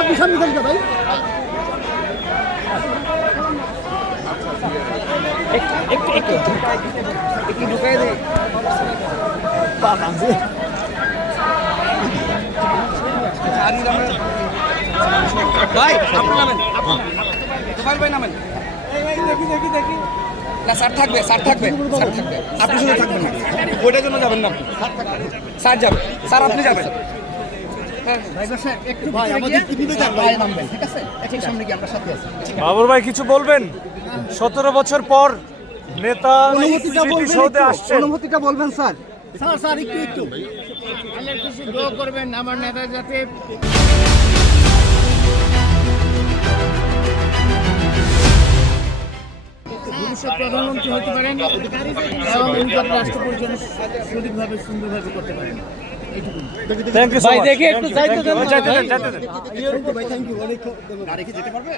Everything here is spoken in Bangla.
আপনি সামনে যান ভাই। একটু ঢুকাই দে। ভাই আপনি নামেন, তোফাইল ভাই নামেন। দেখি না, স্যার থাকবে, স্যার থাকবে, স্যার থাকবে, আপনি শুধু থাকবেন না, ওইটার জন্য যাবেন না, স্যার যাবে, স্যার আপনি যাবেন। বাবর ভাই কিছু বলবেন? 17 বছর পর নেতা অনুমতিটা বলবেন স্যার। স্যার একটু কিছু দোয়া করবেন আমার নেতা যাতে ভবিষ্যৎ প্রধানমন্ত্রী হতে পারেন এবং রাষ্ট্র পরিচালনা সঠিকভাবে সুন্দরভাবে করতে পারেন। থ্যাংক ইউ ভাই দেখি একটু যাইতে দেন। যাইতে দেন। ভাই থ্যাংক ইউ, অনেক যেতে পারবে।